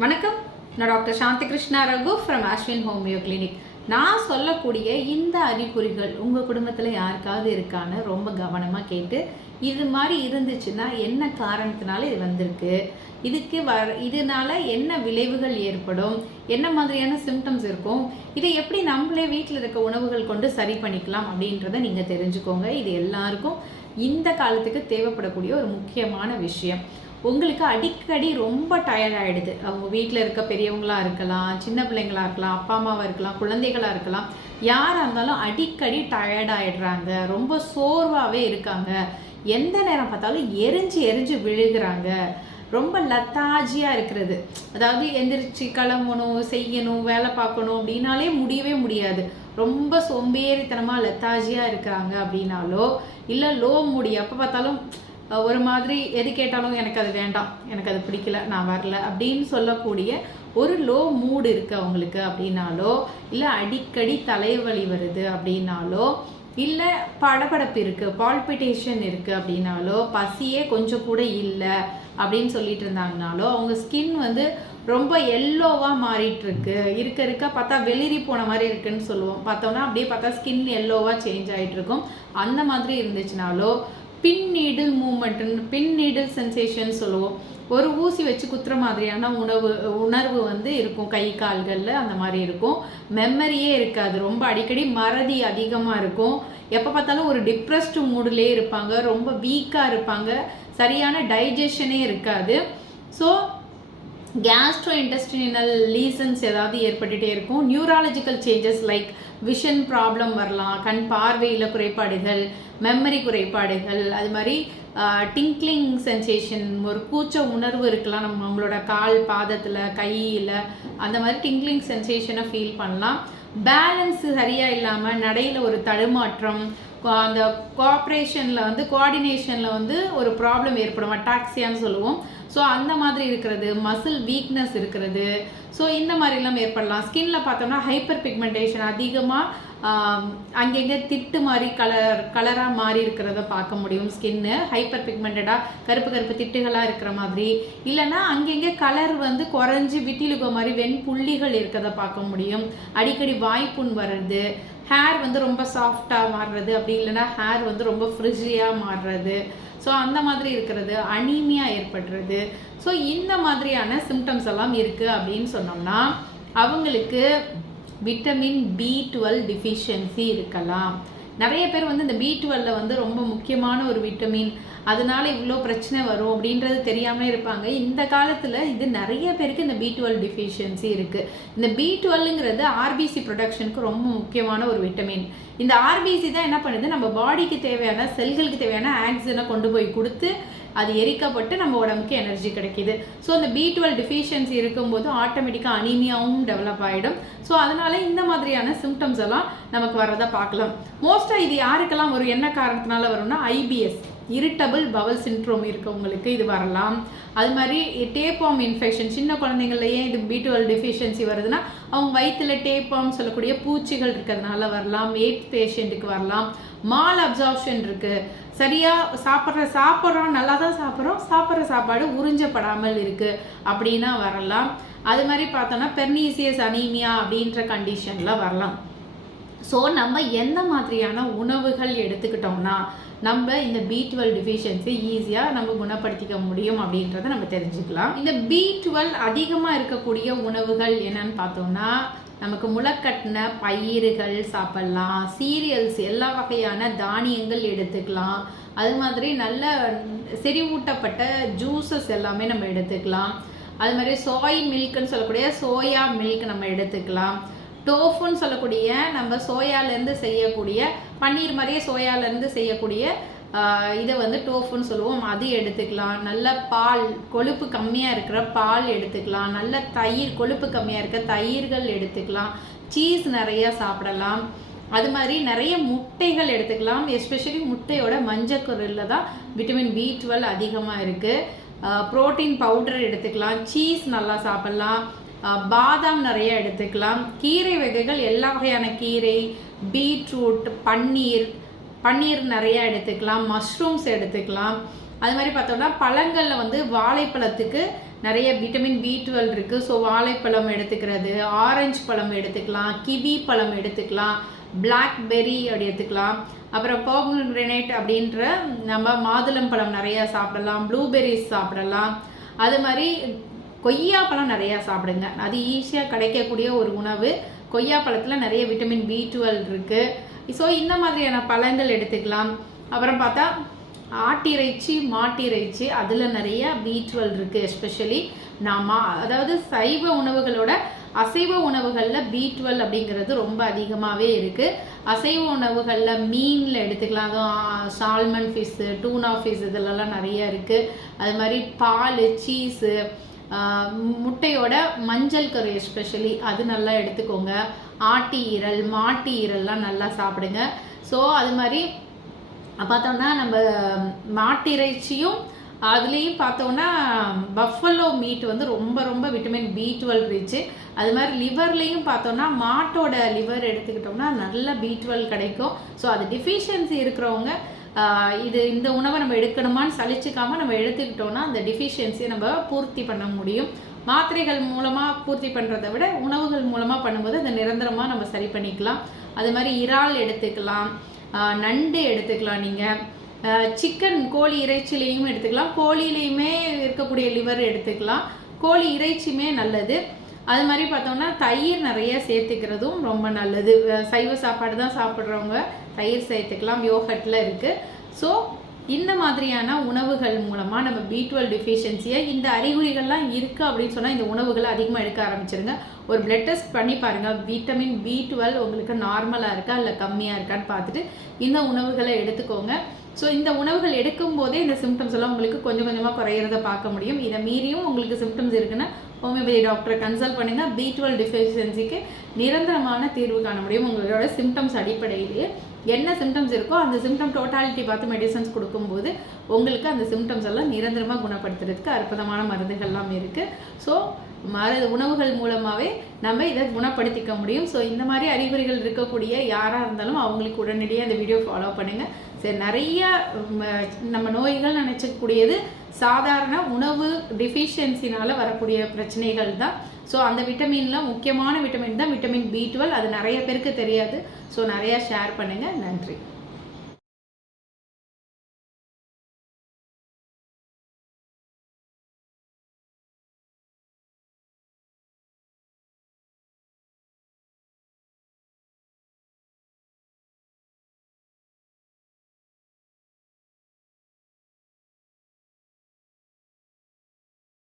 வணக்கம். நான் doctor Shanthi Krishna Raghu from Ashwin homeo clinic. நான் சொல்லக்கூடிய இந்த அறிகுறிகள் உங்கள் குடும்பத்தில் யாருக்காவது இருக்கான்னு ரொம்ப கவனமாக கேட்டு, இது மாதிரி இருந்துச்சுன்னா என்ன காரணத்தினால இது வந்திருக்கு, இதனால என்ன விளைவுகள் ஏற்படும், என்ன மாதிரியான சிம்டம்ஸ் இருக்கும், இதை எப்படி நம்மளே வீட்டில் இருக்க உணவுகள் கொண்டு சரி பண்ணிக்கலாம் அப்படின்றத நீங்கள் தெரிஞ்சுக்கோங்க. இது எல்லாருக்கும் இந்த காலத்துக்கு தேவைப்படக்கூடிய ஒரு முக்கியமான விஷயம். உங்களுக்கு அடிக்கடி ரொம்ப டயர்ட் ஆகிடுது. அவங்க வீட்டில் இருக்க பெரியவங்களாக இருக்கலாம், சின்ன பிள்ளைங்களாக இருக்கலாம், அப்பா அம்மாவாக இருக்கலாம், குழந்தைகளாக இருக்கலாம், யாராக இருந்தாலும் அடிக்கடி டயர்ட் ஆகிடுறாங்க, ரொம்ப சோர்வாகவே இருக்காங்க, எந்த நேரம் பார்த்தாலும் எரிஞ்சு எரிஞ்சு விழுகிறாங்க, ரொம்ப லத்தாஜியாக இருக்கிறது. அதாவது எந்திரிச்சு கிளம்பணும், செய்யணும், வேலை பார்க்கணும் அப்படின்னாலே முடியவே முடியாது. ரொம்ப சோம்பேறித்தனமாக லத்தாஜியாக இருக்கிறாங்க அப்படின்னாலோ, இல்லை லோ மூடி, எப்போ பார்த்தாலும் ஒரு மாதிரி எது கேட்டாலும் எனக்கு அது வேண்டாம், எனக்கு அது பிடிக்கல, நான் வரல அப்படின்னு சொல்லக்கூடிய ஒரு லோ மூடு இருக்குது அவங்களுக்கு அப்படின்னாலோ, இல்லை அடிக்கடி தலைவலி வருது அப்படின்னாலோ, இல்லை படபடப்பு இருக்குது, பால்பிட்டேஷன் இருக்குது அப்படின்னாலோ, பசியே கொஞ்சம் கூட இல்லை அப்படின்னு சொல்லிட்டு இருந்தாங்கனாலோ, அவங்க ஸ்கின் வந்து ரொம்ப எல்லோவாக மாறிட்டு இருக்க பார்த்தா வெளிரி போன மாதிரி இருக்குன்னு சொல்லுவோம். பார்த்தோம்னா அப்படியே பார்த்தா ஸ்கின் எல்லோவாக சேஞ்ச் ஆகிட்டு இருக்கும். அந்த மாதிரி இருந்துச்சுனாலோ, பின் நீடில் மூமெண்ட்னு, பின் நீடில் சென்சேஷன் சொல்லுவோம். ஒரு ஊசி வச்சு குத்துற மாதிரியான உணர்வு வந்து இருக்கும் கை கால்களில், அந்த மாதிரி இருக்கும். மெமரியே இருக்காது, ரொம்ப அடிக்கடி மறதி அதிகமாக இருக்கும். எப்போ பார்த்தாலும் ஒரு டிப்ரெஸ்டு மூடிலே இருப்பாங்க, ரொம்ப வீக்காக இருப்பாங்க, சரியான டைஜஷனே இருக்காது. ஸோ கேஸ்ட்ரோ இன்டெஸ்டினல் லீசன்ஸ் ஏதாவது ஏற்பட்டுகிட்டே இருக்கும். Neurological changes like vision problem வரலாம், கண் பார்வையில் குறைபாடுகள், மெமரி குறைபாடுகள், அது மாதிரி டிங்க்லிங் சென்சேஷன், ஒரு கூச்ச உணர்வு இருக்கலாம் நம்மளோட கால் பாதத்தில் கையில், அந்த மாதிரி டிங்க்லிங் சென்சேஷனை ஃபீல் பண்ணலாம். பேலன்ஸ் சரியாக இல்லாமல் நடையில் ஒரு தடுமாற்றம், அந்த கோஆர்டினேஷனில் வந்து ஒரு ப்ராப்ளம் ஏற்படும், அட்டாக்சியான்னு சொல்லுவோம். ஸோ அந்த மாதிரி இருக்கிறது, மசில் வீக்னஸ் இருக்கிறது, ஸோ இந்த மாதிரிலாம் ஏற்படலாம். ஸ்கின்ல பார்த்தோம்னா ஹைப்பர் பிக்மெண்டேஷன் அதிகமாக அங்கங்கே திட்டு மாதிரி கலராக மாறி இருக்கிறத பார்க்க முடியும். ஸ்கின்னு ஹைப்பர் பிக்மெண்டடாக கருப்பு திட்டுகளாக இருக்கிற மாதிரி, இல்லைன்னா அங்கங்கே கலர் வந்து குறைஞ்சி விட்டிலுகோ மாதிரி வெண்புள்ளிகள் இருக்கிறத பார்க்க முடியும். அடிக்கடி வாய்ப்புண் வர்றது, ஹேர் வந்து ரொம்ப சாஃப்டாக மாறுறது, அப்படி இல்லைன்னா ஹேர் வந்து ரொம்ப ஃப்ரிஜியாக மாறுறது, ஸோ அந்த மாதிரி இருக்கிறது, அனீமியா ஏற்படுறது. ஸோ இந்த மாதிரியான சிம்டம்ஸ் எல்லாம் இருக்குது அப்படின்னு சொன்னோம்னா அவங்களுக்கு விட்டமின் B12 டிஃபிஷியன்சி இருக்கலாம். நிறைய பேர் வந்து இந்த B12 வந்து ரொம்ப முக்கியமான ஒரு விட்டமின், அதனால இவ்வளோ பிரச்சனை வரும் அப்படின்றது தெரியாமல் இருப்பாங்க. இந்த காலத்தில் இது நிறைய பேருக்கு இந்த B12 டிஃபிஷியன்சி இருக்குது. இந்த B12ங்கிறது RBC ப்ரொடக்ஷனுக்கு ரொம்ப முக்கியமான ஒரு விட்டமின். இந்த RBC தான் என்ன பண்ணுது, நம்ம பாடிக்கு தேவையான செல்களுக்கு தேவையான ஆக்சிஜனை கொண்டு போய் கொடுத்து அது எரிக்கப்பட்டு நம்ம உடம்புக்கு எனர்ஜி கிடைக்கிது. ஸோ இந்த B12 டிஃபிஷியன்சி இருக்கும்போது ஆட்டோமேட்டிக்காக அனீமியாவும் டெவலப் ஆகிடும். ஸோ அதனால இந்த மாதிரியான சிம்டம்ஸ் எல்லாம் நமக்கு வரதை பார்க்கலாம். மோஸ்ட்டாக இது யாருக்கெல்லாம் வரும், என்ன காரணத்தினால வரும்னா IBS, இரிட்டபிள் பவல் சிண்ட்ரோம் இருக்கவங்களுக்கு இது வரலாம். அது மாதிரி டேப்வார்ம் இன்ஃபெக்ஷன், சின்ன குழந்தைங்கள்லையே இது B12 டிஃபிஷியன்சி வருதுன்னா அவங்க வயிற்றுல டேப்வார்ம் சொல்லக்கூடிய பூச்சிகள் இருக்கிறதுனால வரலாம். எய்ட்ஸ் பேஷண்ட்டுக்கு வரலாம். மால் அப்சார்ப்ஷன் இருக்கு, சரியா சாப்பிட்றோம், நல்லா தான் சாப்பிட்ற சாப்பாடு உறிஞ்சப்படாமல் இருக்கு அப்படின்னா வரலாம். அது மாதிரி பார்த்தோம்னா பெர்னீசியஸ் அனீமியா அப்படின்ற கண்டிஷன்ல வரலாம். ஸோ நம்ம எந்த மாதிரியான உணவுகள் எடுத்துக்கிட்டோம்னா நம்ம இந்த B12 டிஃபிஷியன்சி ஈஸியாக நம்ம குணப்படுத்திக்க முடியும் அப்படின்றத நம்ம தெரிஞ்சுக்கலாம். இந்த B12 அதிகமாக இருக்கக்கூடிய உணவுகள் என்னன்னு பார்த்தோம்னா நமக்கு முளைக்கட்டின பயிர்கள் சாப்பிடலாம், சீரியல்ஸ், எல்லா வகையான தானியங்கள் எடுத்துக்கலாம், அது மாதிரி நல்ல செறிவூட்டப்பட்ட ஜூஸஸ் எல்லாமே நம்ம எடுத்துக்கலாம். அது மாதிரி சோய் மில்க்னு சொல்லக்கூடிய சோயா மில்க் நம்ம எடுத்துக்கலாம். டோஃபுன்னு சொல்லக்கூடிய நம்ம சோயாலேருந்து செய்யக்கூடிய பன்னீர் மாதிரியே சோயாலேருந்து செய்யக்கூடிய இதை வந்து டோஃபுன்னு சொல்லுவோம், அது எடுத்துக்கலாம். நல்ல பால், கொழுப்பு கம்மியாக இருக்கிற பால் எடுத்துக்கலாம். நல்ல தயிர், கொழுப்பு கம்மியாக இருக்க தயிர்கள் எடுத்துக்கலாம். சீஸ் நிறையா சாப்பிடலாம். அது மாதிரி நிறைய முட்டைகள் எடுத்துக்கலாம். எஸ்பெஷலி முட்டையோட மஞ்சக்கருவில் தான் விட்டமின் B12 அதிகமாக இருக்குது. ப்ரோட்டீன் பவுடர் எடுத்துக்கலாம். சீஸ் நல்லா சாப்பிடலாம். பாதாம் நிறைய எடுத்துக்கலாம். கீரை வகைகள், எல்லா வகையான கீரை, பீட்ரூட், பன்னீர் நிறைய எடுத்துக்கலாம். மஷ்ரூம்ஸ் எடுத்துக்கலாம். அது மாதிரி பார்த்தோம்னா பழங்களில் வந்து வாழைப்பழத்துக்கு நிறைய விட்டமின் B12 இருக்கு. ஸோ வாழைப்பழம் எடுத்துக்கிறது, ஆரஞ்சு பழம் எடுத்துக்கலாம், கிவி பழம் எடுத்துக்கலாம், பிளாக்பெர்ரி அப்படி எடுத்துக்கலாம். அப்புறம் போமோகிரானேட் அப்படின்ற நம்ம மாதுளம் பழம் நிறைய சாப்பிடலாம், ப்ளூபெர்ரிஸ் சாப்பிடலாம். அது மாதிரி கொய்யா பழம் நிறையா சாப்பிடுங்க. அது ஈஸியாக கிடைக்கக்கூடிய ஒரு உணவு. கொய்யா பழத்தில் நிறைய விட்டமின் B12 இருக்கு. ஸோ இந்த மாதிரியான பழங்கள் எடுத்துக்கலாம். அப்புறம் பார்த்தா ஆட்டிறைச்சி, மாட்டிறைச்சி, அதில் நிறைய B12 இருக்கு. எஸ்பெஷலி அதாவது சைவ உணவுகளோட அசைவ உணவுகளில் B12 அப்படிங்கிறது ரொம்ப அதிகமாகவே இருக்கு. அசைவ உணவுகளில் மீனில் எடுத்துக்கலாம். அதுவும் சால்மன் ஃபிஷ்ஷு, டூனா ஃபிஷ் இதிலெல்லாம் நிறைய இருக்கு. அது மாதிரி பால், சீஸு, முட்டையோட மஞ்சள் கரு எஸ்பெஷலி அது நல்லா எடுத்துக்கோங்க. ஆட்டி ஈரல், மாட்டி ஈரல்லாம் நல்லா சாப்பிடுங்க. ஸோ அது மாதிரி பார்த்தோம்னா நம்ம மாட்டிறைச்சியும் அதுலேயும் பார்த்தோம்னா பஃபலோ மீட் வந்து ரொம்ப ரொம்ப விட்டமின் B12 ரிச்சு. அது மாதிரி லிவர்லேயும் பார்த்தோம்னா மாட்டோட லிவர் எடுத்துக்கிட்டோம்னா நல்ல B12 கிடைக்கும். ஸோ அது டிஃபிஷியன்சி இருக்கிறவங்க இந்த உணவை நம்ம எடுக்கணுமான்னு சலிச்சுக்காம நம்ம எடுத்துக்கிட்டோம்னா அந்த டிஃபிஷியன்சியை நம்ம பூர்த்தி பண்ண முடியும். மாத்திரைகள் மூலமாக பூர்த்தி பண்ணுறதை விட உணவுகள் மூலமாக பண்ணும்போது அதை நிரந்தரமாக நம்ம சரி பண்ணிக்கலாம். அது மாதிரி இறால் எடுத்துக்கலாம், நண்டு எடுத்துக்கலாம். நீங்கள் சிக்கன், கோழி இறைச்சிலையும் எடுத்துக்கலாம். கோழிலையுமே இருக்கக்கூடிய லிவர் எடுத்துக்கலாம். கோழி இறைச்சியுமே நல்லது. அது மாதிரி பார்த்தோம்னா தயிர் நிறைய சேர்த்துக்கிறதும் ரொம்ப நல்லது. சைவ சாப்பாடு தான் சாப்பிட்றவங்க தயிர் சேர்த்துக்கலாம், யோகர்ட்டில் இருக்குது. ஸோ இந்த மாதிரியான உணவுகள் மூலமாக நம்ம B12 டிஃபிஷியன்சியை, இந்த அறிகுறிகள்லாம் இருக்குது அப்படின்னு சொன்னால் இந்த உணவுகளை அதிகமாக எடுக்க ஆரம்பிச்சிருங்க. ஒரு பிளட் டெஸ்ட் பண்ணி பாருங்கள், விட்டமின் B12 உங்களுக்கு நார்மலாக இருக்கா இல்லை கம்மியாக இருக்கான்னு பார்த்துட்டு இந்த உணவுகளை எடுத்துக்கோங்க. ஸோ இந்த உணவுகள் எடுக்கும் போதே இந்த சிம்டம்ஸ் எல்லாம் உங்களுக்கு கொஞ்சம் கொஞ்சமாக குறையிறத பார்க்க முடியும். இதை மீறியும் உங்களுக்கு சிம்டம்ஸ் இருக்குன்னா ஹோமியோபதி டாக்டரை கன்சல்ட் பண்ணுங்க. B12 டிஃபிஷியன்சிக்கு நிரந்தரமான தீர்வு காண முடியும். உங்களோட சிம்டம்ஸ் அடிப்படையிலேயே என்ன சிம்டம்ஸ் இருக்கோ அந்த சிம்டம் டோட்டாலிட்டி பார்த்து மெடிசன்ஸ் கொடுக்கும்போது உங்களுக்கு அந்த சிம்டம்ஸ் எல்லாம் நிரந்தரமாக குணப்படுத்துறதுக்கு அற்புதமான மருந்துகள்லாம் இருக்குது. ஸோ உணவுகள் மூலமாகவே நம்ம இதை குணப்படுத்திக்க முடியும். ஸோ இந்த மாதிரி அறிகுறிகள் இருக்கக்கூடிய யாராக இருந்தாலும் அவங்களுக்கு உடனடியாக அந்த வீடியோ ஃபாலோ பண்ணுங்கள். சரி, நிறைய நம்ம நோய்கள் நினைச்சக்கூடியது சாதாரண உணவு டிஃபிஷியன்சினால் வரக்கூடிய பிரச்சனைகள் தான். ஸோ அந்த விட்டமின்லாம் முக்கியமான விட்டமின் தான் விட்டமின் B12. அது நிறைய பேருக்கு தெரியாது. ஸோ நிறையா ஷேர் பண்ணுங்கள். நன்றி.